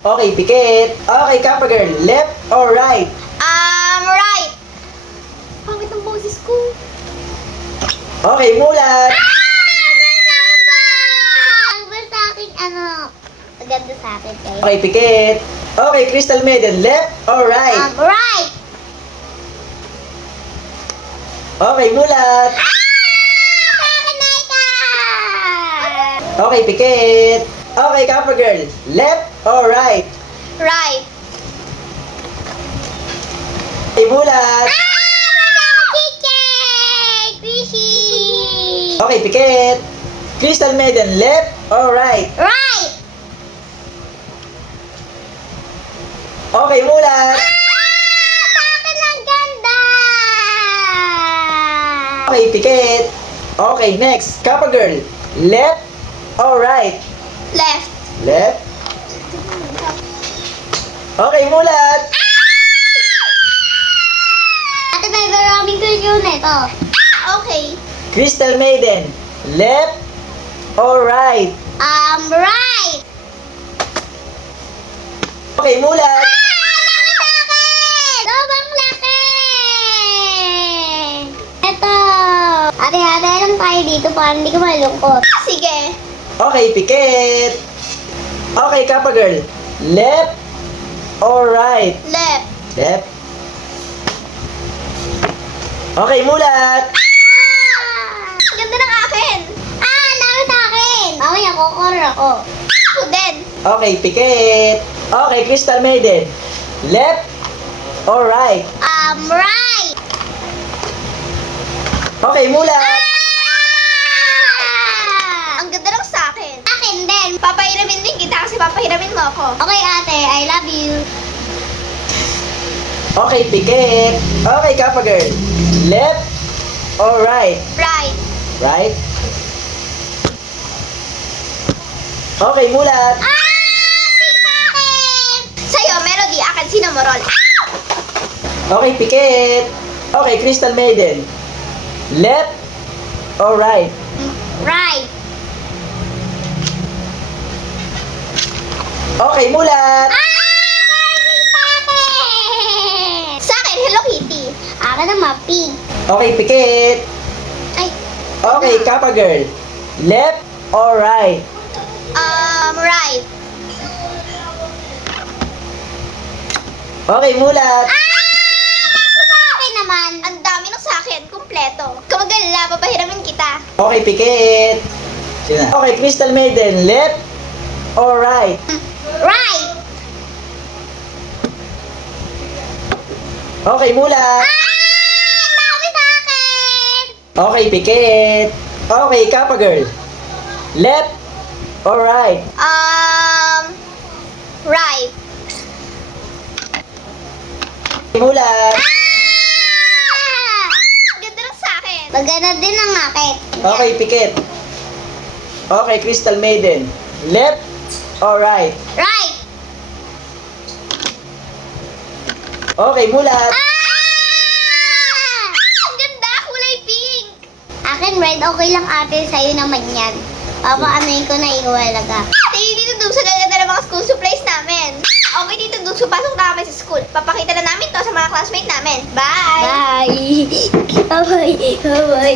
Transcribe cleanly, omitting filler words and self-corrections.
Okay, pikit. Okay, Kappa girl. Left or right? Right. Pangit ang boses ko. Okay, mulat. Basta akin, maganda sa akin kayo. Okay, pikit. Okay, Crystal Maiden. Left or right? Right. Okay, mulat. Okay, pikit. Okay, Kappa girl. Left or right? Right. Okay, mulat. Fishy. Okay, pikit. Crystal Maiden. Left or right? Right. Okay, mulat. Akin ang ganda. Okay, pikit. Okay, next. Kappa girl. Left or right? Left. Left. Okay, mulat. Ate, may maraming tuyo na ito. Okay. Crystal Maiden. Left or right? Right. Okay, mulat. Sobrang laki! Ito! Ate-ate lang tayo dito para hindi ka malungkot. Sige. Okay, pikit. Okay, Kappa girl. Left or right? Left. Left. Okay, mulat. Ganda ng akin! Namin sa akin! Mamaya kukoror ako. Ako din! Okay, pikit. Okay, Crystal Maiden. Left or right? Right! Okay, mulat. Ang ganda ng sa akin. Akin din. Papahiramin din kita kasi papahiramin mo ako. Okay, ate. I love you. Okay, pikit. Okay, Kappa girl. Left or right? Right. Right? Okay, mulat. Sa'yo, Melody. Akin, Cinnamoroll. Okay, pikit. Okay, Crystal Maiden. Left or right? Right. Okay, mulat. Sa akin, Hello Kitty. Akin naman, pink. Okay, pikit. Ay. Okay, Kappa girl. Left or right? Right. Okay, mulat. Sa akin naman. Ang dami ng sa akin. Kumpleto. Kamagala, papahiramin kita. Okay, pikit. Sige na. Okay, Crystal Maiden. Left or right? Right. Okay, mulat. Dami sa akin. Okay, pikit. Okay, Kappa girl. Left or right? Right. Mulat. Ganda ng sa akin. Maganda din ang akin. Okay, pikit. Okay, Crystal Maiden. Left or right? Right. Okay, mulat. Ang ganda, kulay pink. Akin red, okay lang ate, sa'yo naman yan. Papaanoin ko na iwalaga. Ate, dito Dugso, gaganda ng mga school supplies namin. Okay, dito Dugso, pasok na kami sa school. Papakita na namin to sa mga classmate namin. Bye! Bye! Bye! Bye!